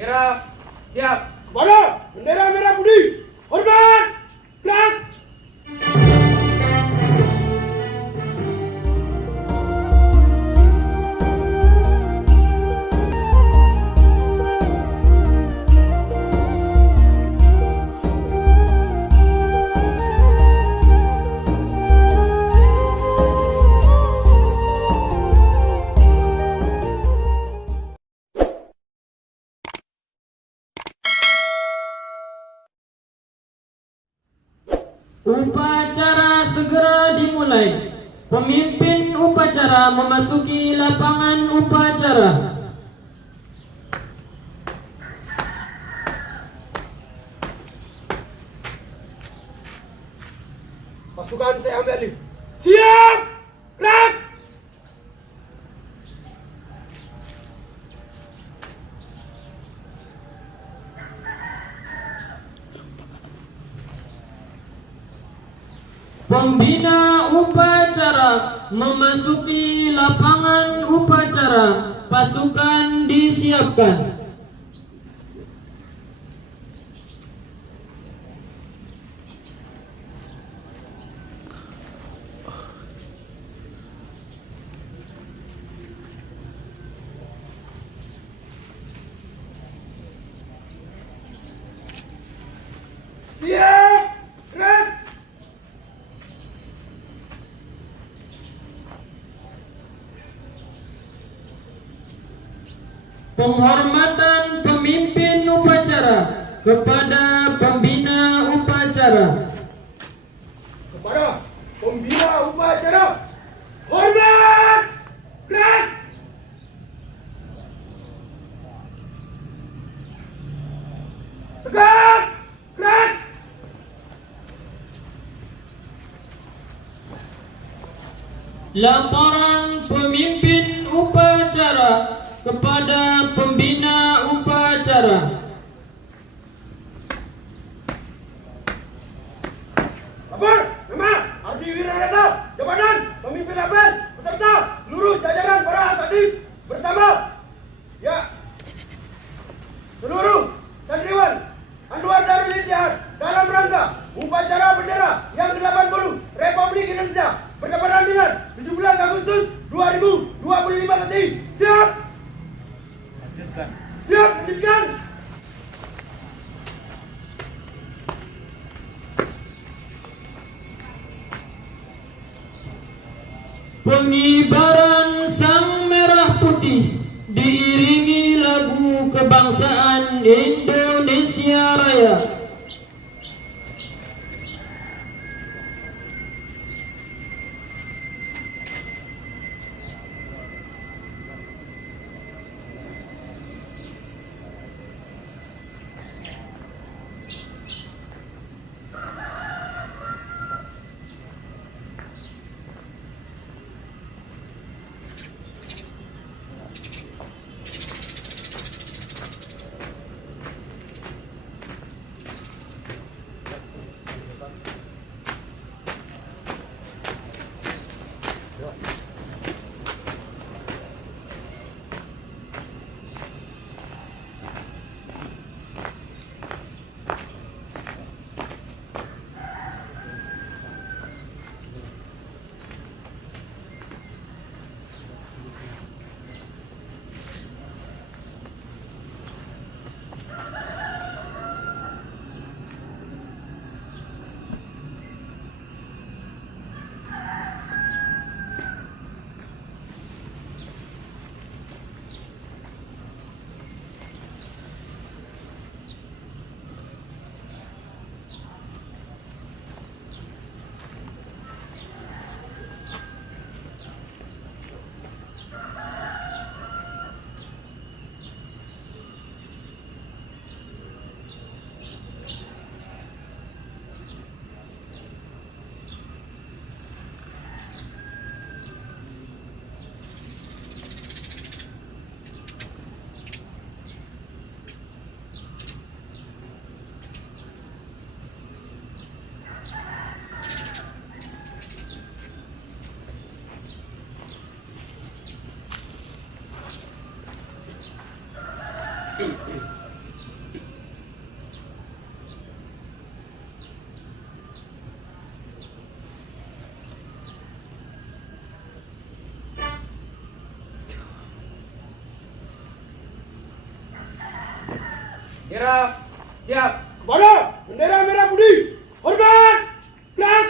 Siap. Siap. Kepada bendera merah putih, hormat, gerak. Upacara segera dimulai. Pemimpin upacara memasuki lapangan upacara. Pasukan saya ambil alih. Siap, gerak. Pembina upacara memasuki lapangan upacara. Pasukan disiapkan. Siap, gerak. Penghormatan pemimpin upacara kepada pembina upacara. Kepada pembina upacara, hormat, gerak. Tegak, gerak. Laporan pemimpin upacara kepada pembina upacara. Lapor, nama Ardi Wirarada, jabatan pemimpin apel, beserta seluruh jajaran para asadis bersama seluruh santriwan Anwar Darul Ittihad dalam rangka upacara bendera yang ke-80 Republik Indonesia bertepatan dengan 17 Agustus 2025 nanti. Siap? Lanjutkan. Siap, lanjutkan. Pengibaran sang merah putih diiringi lagu kebangsaan Indonesia Raya. Gerak. Siap. Kepada bendera merah putih. Hormat. Gerak.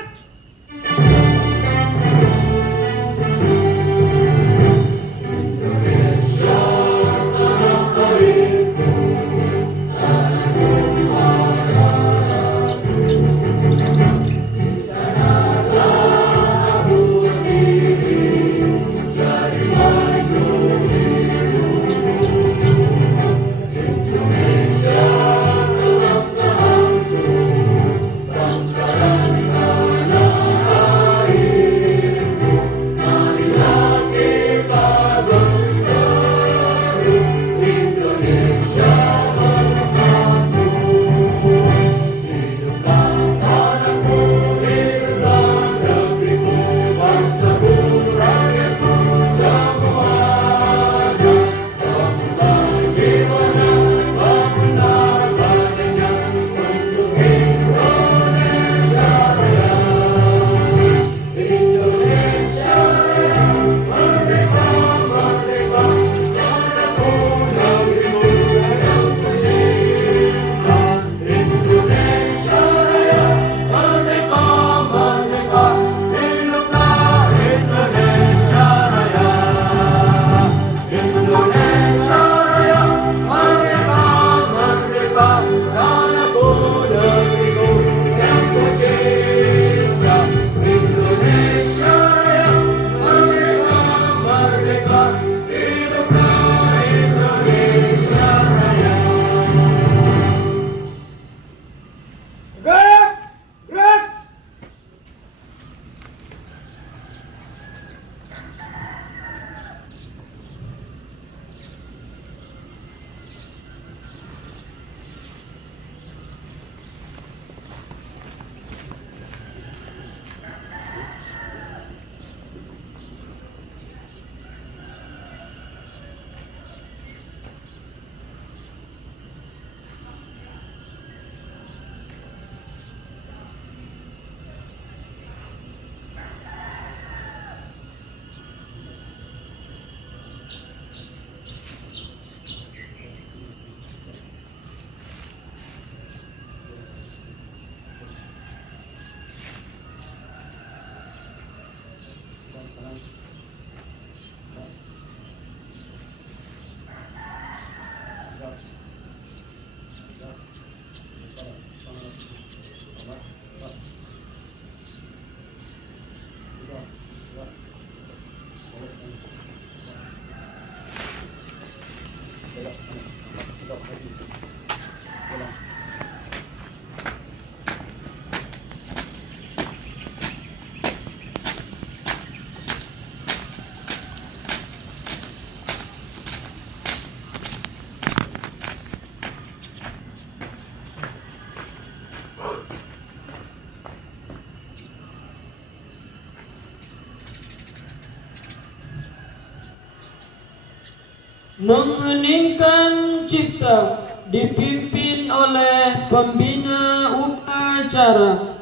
Mengheningkan cipta dipimpin oleh pembina upacara.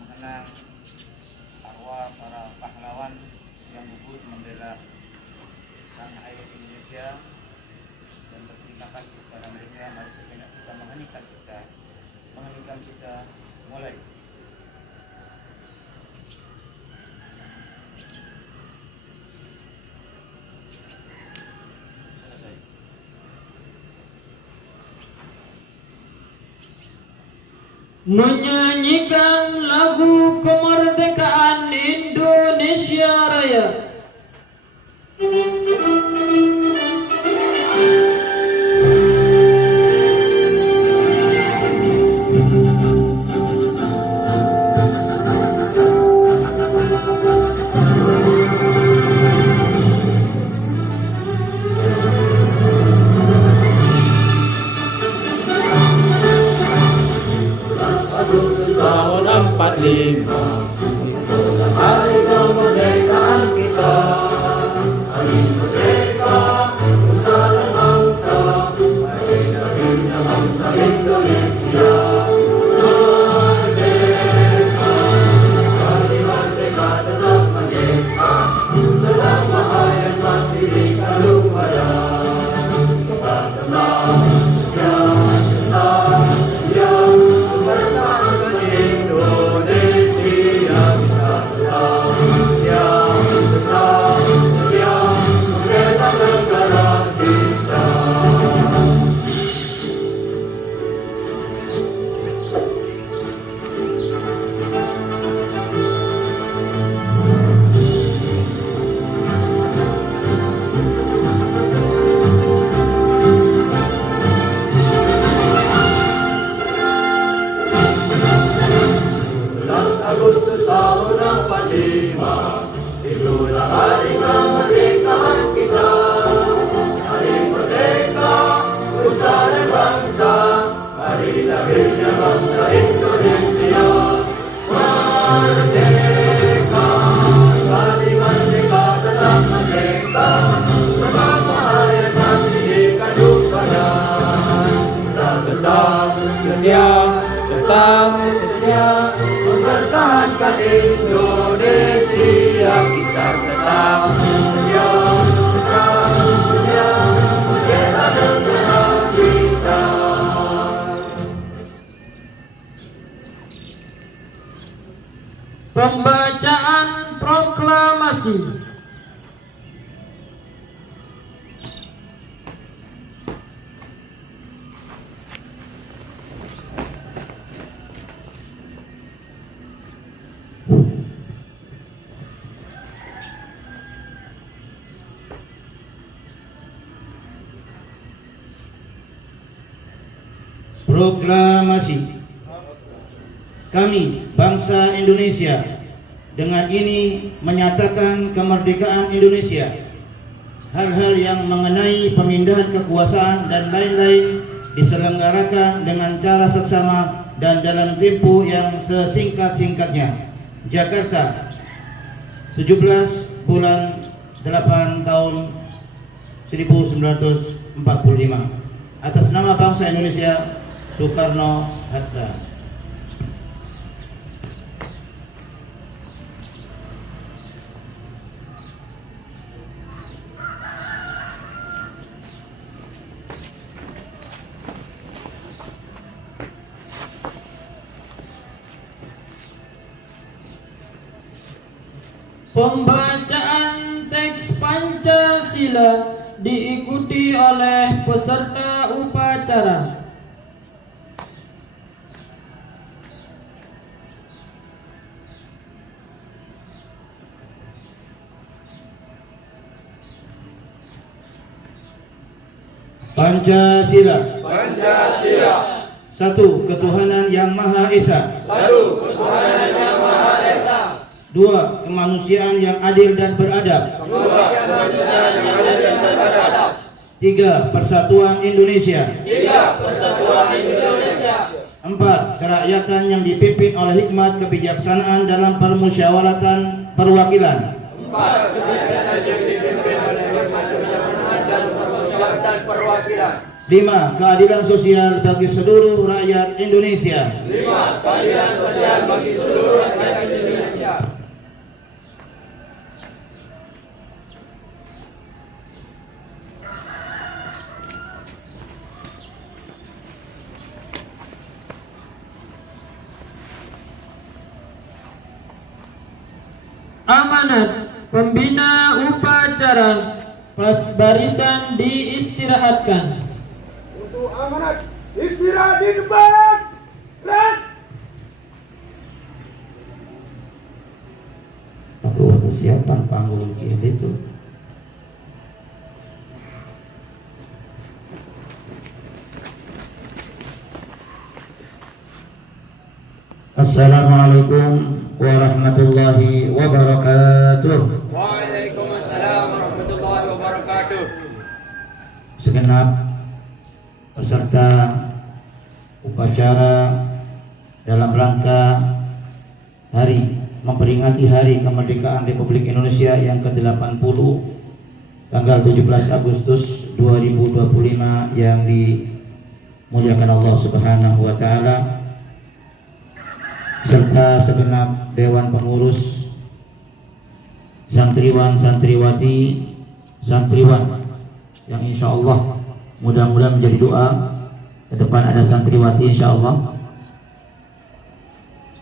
Mengenang arwah para pahlawan yang gugur membela tanah air Indonesia dan berterima kasih kepada mereka. Mari sejenak kita mengheningkan cipta. Mengheningkan cipta mulai. Menyanyikan lagu kemerdekaan Indonesia Raya. Sahur Proklamasi. Proklamasi. Kami, bangsa Indonesia, dengan ini menyatakan kemerdekaan Indonesia. Hal-hal yang mengenai pemindahan kekuasaan dan lain-lain diselenggarakan dengan cara seksama dan dalam tempo yang sesingkat-singkatnya. Jakarta, 17 bulan 8 tahun 1945. Atas nama bangsa Indonesia, Soekarno-Hatta. Pembacaan teks Pancasila diikuti oleh peserta upacara. Pancasila. Pancasila. Satu, ketuhanan yang Maha Esa. Satu, ketuhanan yang Maha Esa. Dua, kemanusiaan yang adil dan beradab. Dua, kemanusiaan yang adil dan beradab. Tiga, persatuan Indonesia. Tiga, persatuan Indonesia. Empat, kerakyatan yang dipimpin oleh hikmat kebijaksanaan dalam permusyawaratan perwakilan. Empat, kerakyatan yang dipimpin oleh hikmat kebijaksanaan dan permusyawaratan perwakilan. Lima, keadilan sosial bagi seluruh rakyat Indonesia. Lima, keadilan sosial bagi seluruh rakyat Indonesia. Amanat pembina upacara, pas barisan diistirahatkan. Untuk amanat istirahat di depan. Red. Aduh, kesiapan panggul itu. Assalamualaikum warahmatullahi wabarakatuh. Waalaikumsalam warahmatullahi wabarakatuh. Segenap peserta upacara dalam rangka memperingati Hari Kemerdekaan Republik Indonesia yang ke-80 tanggal 17 Agustus 2025 yang dimuliakan Allah Subhanahu wa taala, serta segenap dewan pengurus, santriwan, santriwati, santriwan yang insya Allah mudah-mudahan menjadi doa ke depan ada santriwati insya Allah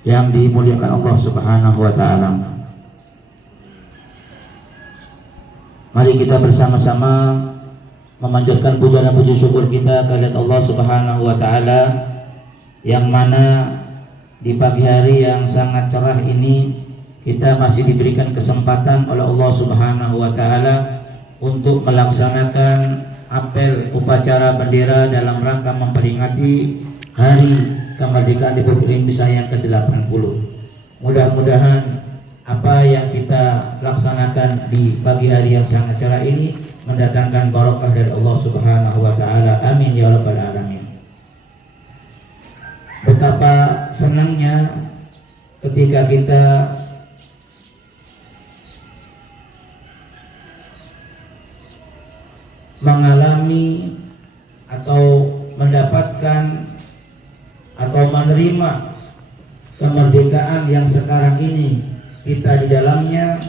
yang dimuliakan Allah Subhanahu wa taala. Mari kita bersama-sama memanjatkan puja dan puji syukur kita kehadirat Allah Subhanahu wa taala, yang mana di pagi hari yang sangat cerah ini kita masih diberikan kesempatan oleh Allah Subhanahu wa taala untuk melaksanakan apel upacara bendera dalam rangka memperingati Hari Kemerdekaan Republik Indonesia yang ke-80. Mudah-mudahan apa yang kita laksanakan di pagi hari yang sangat cerah ini mendatangkan barokah dari Allah Subhanahu wa taala. Amin ya rabbal alamin. Betapa senangnya ketika kita mengalami atau mendapatkan atau menerima kemerdekaan yang sekarang ini kita di dalamnya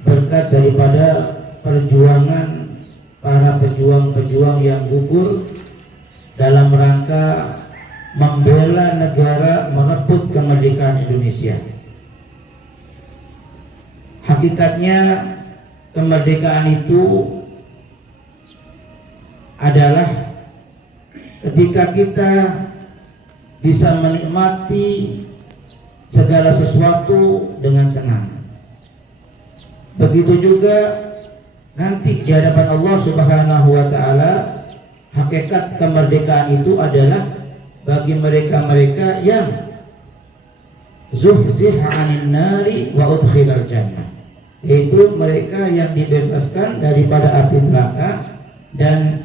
berkat daripada perjuangan para pejuang-pejuang yang gugur dalam rangka membela negara, merebut kemerdekaan Indonesia. hakikatnya kemerdekaan itu adalah ketika kita bisa menikmati segala sesuatu dengan senang. Begitu juga nanti di hadapan Allah Subhanahu wa taala, hakikat kemerdekaan itu adalah bagi mereka-mereka yang zuhziha 'anil nari wa udkhilal jannah, yaitu mereka yang dibebaskan daripada api neraka dan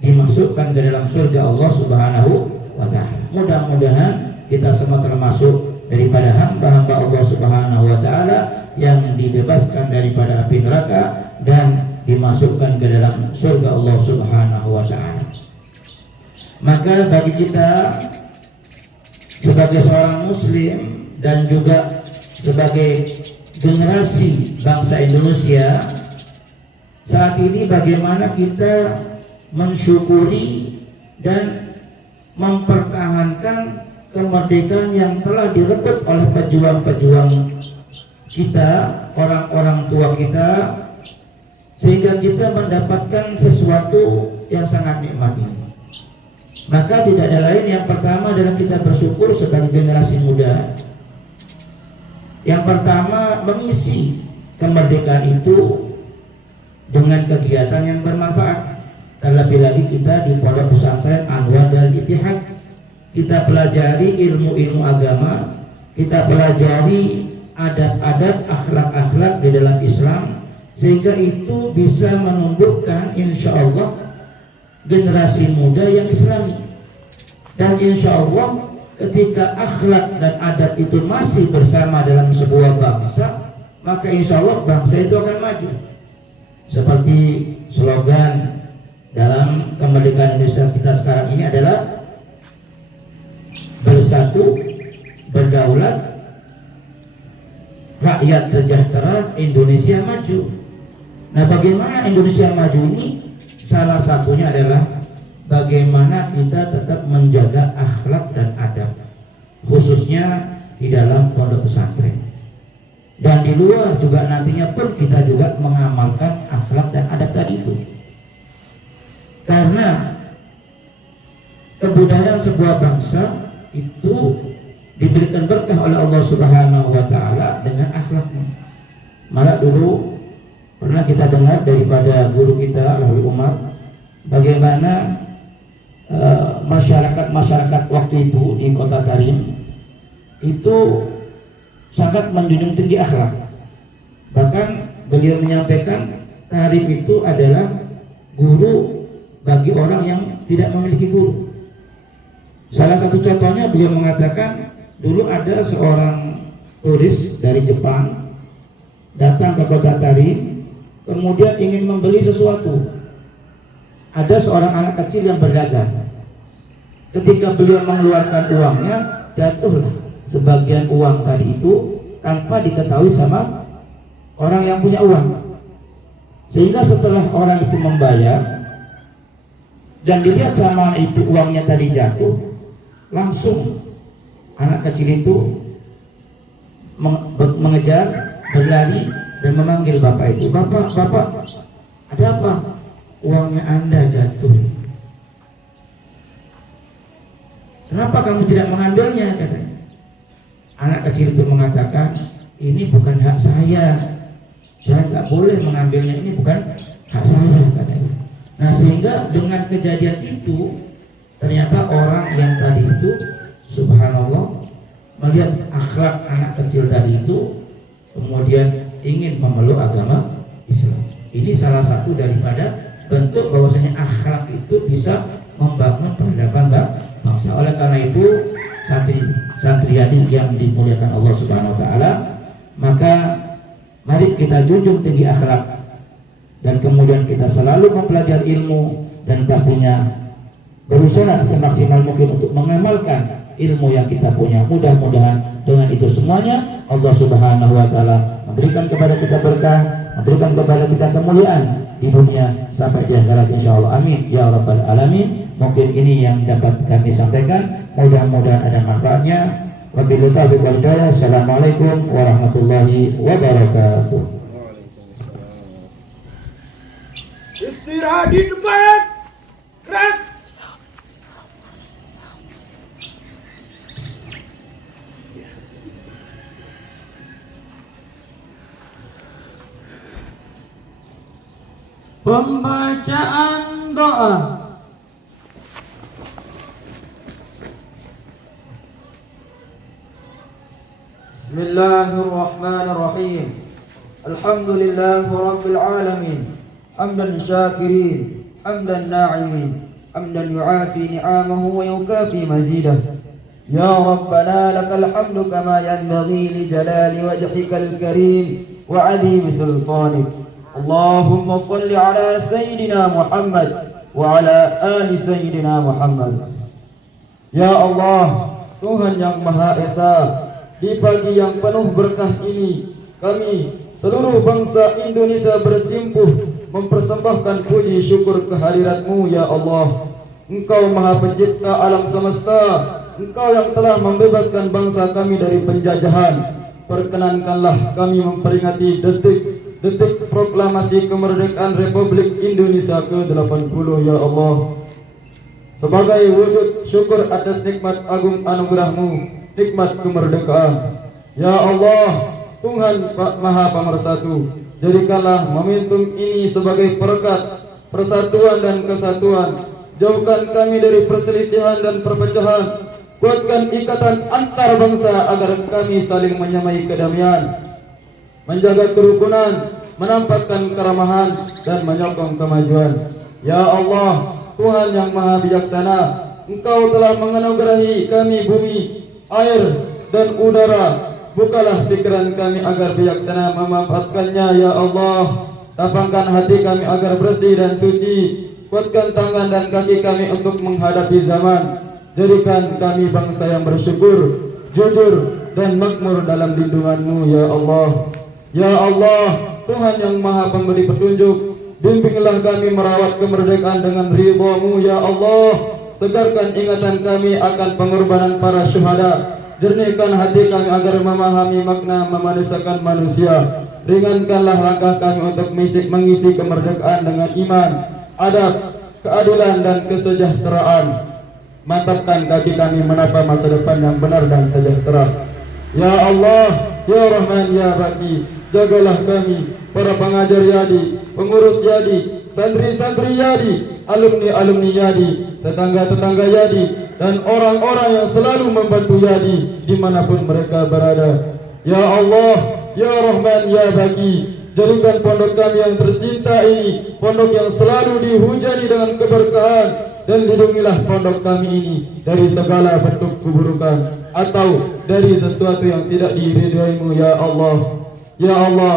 dimasukkan ke dalam surga Allah Subhanahu wa taala. Mudah-mudahan kita semua termasuk daripada hamba-hamba Allah Subhanahu wa taala yang dibebaskan daripada api neraka dan dimasukkan ke dalam surga Allah Subhanahu wa taala. Maka bagi kita sebagai seorang muslim dan juga sebagai generasi bangsa Indonesia saat ini, bagaimana kita mensyukuri dan mempertahankan kemerdekaan yang telah direbut oleh pejuang-pejuang kita, orang-orang tua kita, sehingga kita mendapatkan sesuatu yang sangat nikmat ini. Maka tidak ada lain, yang pertama adalah kita bersyukur sebagai generasi muda. Yang pertama, mengisi kemerdekaan itu dengan kegiatan yang bermanfaat. Terlebih lagi kita di Pondok Pesantren Anwar dan Ittihad, kita pelajari ilmu-ilmu agama, kita pelajari adab-adab, akhlak-akhlak di dalam Islam, sehingga itu bisa menumbuhkan insya Allah generasi muda yang Islami. Dan insya Allah ketika akhlak dan adab itu masih bersama dalam sebuah bangsa, maka insya Allah bangsa itu akan maju. Seperti slogan dalam kemerdekaan Indonesia kita sekarang ini adalah bersatu, berdaulat, rakyat sejahtera, Indonesia maju. Nah, bagaimana Indonesia maju ini? Salah satunya adalah bagaimana kita tetap menjaga akhlak dan adab, khususnya di dalam pondok pesantren. Dan di luar juga nantinya pun kita juga mengamalkan akhlak dan adab tadi itu. Karena kebudayaan sebuah bangsa itu diberikan berkah oleh Allah Subhanahu wa taala dengan akhlaknya. Malah dulu pernah kita dengar daripada guru kita Al-Habib Umar, bagaimana masyarakat waktu itu di Kota Tarim itu sangat menjunjung tinggi akhlak. Bahkan beliau menyampaikan Tarim itu adalah guru bagi orang yang tidak memiliki guru. Salah satu contohnya beliau mengatakan, dulu ada seorang turis dari Jepang datang ke Kota Tarim, kemudian ingin membeli sesuatu. Ada seorang anak kecil yang berdagang. Ketika beliau mengeluarkan uangnya, jatuhlah sebagian uang tadi itu tanpa diketahui sama orang yang punya uang. Sehingga setelah orang itu membayar dan dilihat sama anak itu uangnya tadi jatuh, langsung anak kecil itu mengejar, berlari dan memanggil bapak itu. Bapak, ada apa? Uangnya Anda jatuh. Kenapa kamu tidak mengambilnya? Katanya. Anak kecil itu mengatakan, ini bukan hak saya nggak boleh mengambilnya, ini bukan hak saya, katanya. Nah, sehingga dengan kejadian itu ternyata orang yang tadi itu, subhanallah, melihat akhlak anak kecil tadi itu, kemudian ingin memeluk agama Islam. Ini salah satu daripada bentuk bahwasanya akhlak itu bisa membangun peradaban bangsa. Oleh karena itu, santriani yang dimuliakan Allah Subhanahu wa taala, maka mari kita junjung tinggi akhlak dan kemudian kita selalu mempelajari ilmu dan pastinya berusaha semaksimal mungkin untuk mengamalkan ilmu yang kita punya. Mudah-mudahan dengan itu semuanya Allah Subhanahu wa taala memberikan kepada kita berkah, memberikan kepada kita kemuliaan di dunia sampai di akhirat insyaallah. Amin ya rabbal alamin. Mungkin ini yang dapat kami sampaikan, mudah-mudahan ada manfaatnya. Wabillahi taufiq wal hidayah. Assalamualaikum warahmatullahi wabarakatuh. Berada di tempat. Gerak. Pembacaan doa. Bismillahirrahmanirrahim. Alhamdulillahi rabbil alamin. Hamdan syakirin, hamdan na'imin, hamdan yu'afi ni'amahu wa yukafi mazidah. Ya Rabbana lakal hamdu kama yanbaghi li jalali wajhikal karim wa 'azimi sultanik. Allahumma salli ala Sayyidina Muhammad wa ala ali Sayyidina Muhammad. Ya Allah, Tuhan yang Maha Esa, di pagi yang penuh berkah ini, kami seluruh bangsa Indonesia bersimpuh mempersembahkan puji syukur kehadirat-Mu ya Allah. Engkau Maha Pencipta alam semesta, Engkau yang telah membebaskan bangsa kami dari penjajahan. Perkenankanlah kami memperingati detik proklamasi kemerdekaan Republik Indonesia ke-80 ya Allah, sebagai wujud syukur atas nikmat agung anugerah-Mu, nikmat kemerdekaan. Ya Allah, Tuhan Maha Pemersatu, jadikanlah momentum ini sebagai perekat persatuan dan kesatuan. Jauhkan kami dari perselisihan dan perpecahan. Kuatkan ikatan antar bangsa agar kami saling menyamai kedamaian, menjaga kerukunan, menampakkan keramahan, dan menyokong kemajuan. Ya Allah, Tuhan yang Maha Bijaksana, Engkau telah menganugerahi kami bumi, air, dan udara. Bukalah pikiran kami agar bijaksana memanfaatkannya ya Allah. Lapangkan hati kami agar bersih dan suci. Kuatkan tangan dan kaki kami untuk menghadapi zaman. Jadikan kami bangsa yang bersyukur, jujur, dan makmur dalam lindungan-Mu ya Allah. Ya Allah, Tuhan yang Maha Pemberi petunjuk, bimbinglah kami merawat kemerdekaan dengan ridha-Mu ya Allah. Segarkan ingatan kami akan pengorbanan para syuhada. Jernihkan hati kami agar memahami makna memanusiakan manusia. Ringankanlah langkah kami untuk mengisi kemerdekaan dengan iman, adab, keadilan, dan kesejahteraan. Mantapkan kaki kami menata masa depan yang benar dan sejahtera. Ya Allah, Ya Rahman, Ya Baki, jagalah kami, para pengajar Yadi, pengurus Yadi, santri-santri Yadi, alumni-alumni Yadi, tetangga-tetangga Yadi, dan orang-orang yang selalu membantu Yadi dimanapun mereka berada. Ya Allah, Ya Rahman, Ya Baki, jadikan pondok kami yang tercinta ini pondok yang selalu dihujani dengan keberkahan, dan lindungilah pondok kami ini dari segala bentuk keburukan atau dari sesuatu yang tidak diridhai-Mu ya Allah. Ya Allah,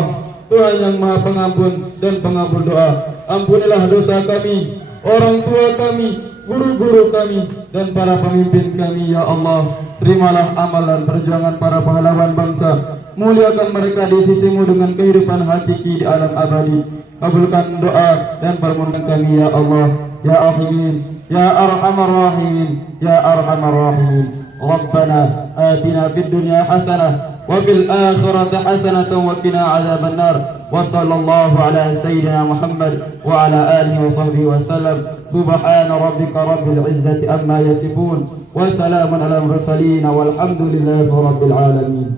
Tuhan yang Maha Pengampun dan Pengabul doa, ampunilah dosa kami, orang tua kami, guru-guru kami, dan para pemimpin kami ya Allah. Terimalah amal dan perjuangan para pahlawan bangsa. Muliakan mereka di sisi-Mu dengan kehidupan hakiki di alam abadi. Kabulkan doa dan permohonan kami ya Allah. Ya Rahimin, Ya Arhamar Rahimin, Ya Arhamar Rahimin. Rabbana atina fid dunya hasanah wa fil akhirati hasanah wa qina adzaban nar. Wa sallallahu ala sayyidina Muhammad wa ala alihi wa sahbihi wa sallam. Subhana rabbika rabbil izzati amma yasifun wa salamun ala mursalin walhamdulillahi rabbil alamin.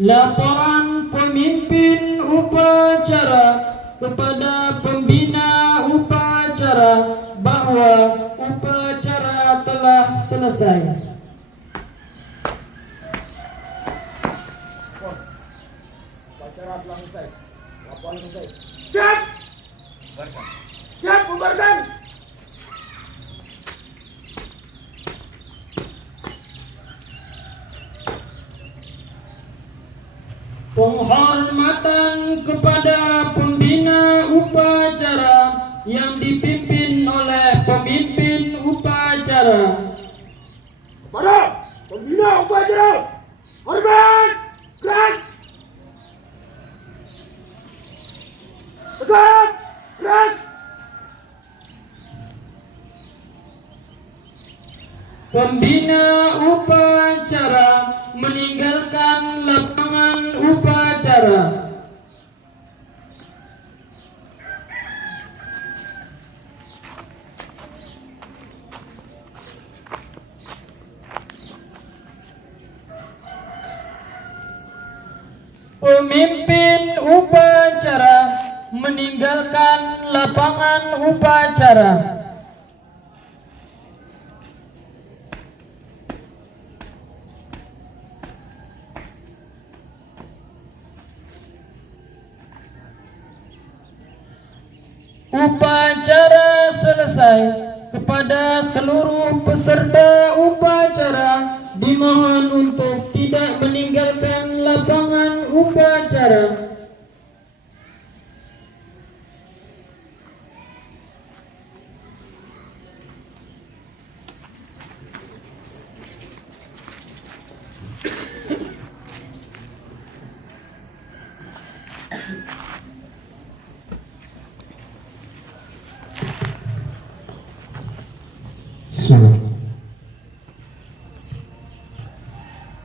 Laporan pemimpin upacara kepada pembina upacara bahwa upacara telah selesai. Siap! Siap, bubarkan! Penghormatan kepada pembina upacara yang dipimpin oleh pemimpin upacara. Kepada pembina upacara, hormat, gerak! Tegap, gerak! Pembina upacara meninggalkan lapangan upacara. Pemimpin upacara meninggalkan lapangan upacara. Upacara selesai. Kepada seluruh peserta upacara dimohon untuk tidak meninggalkan lapangan upacara.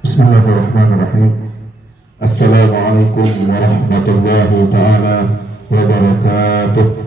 Bismillahirrahmanirrahim. Assalamualaikum warahmatullahi taala wabarakatuh.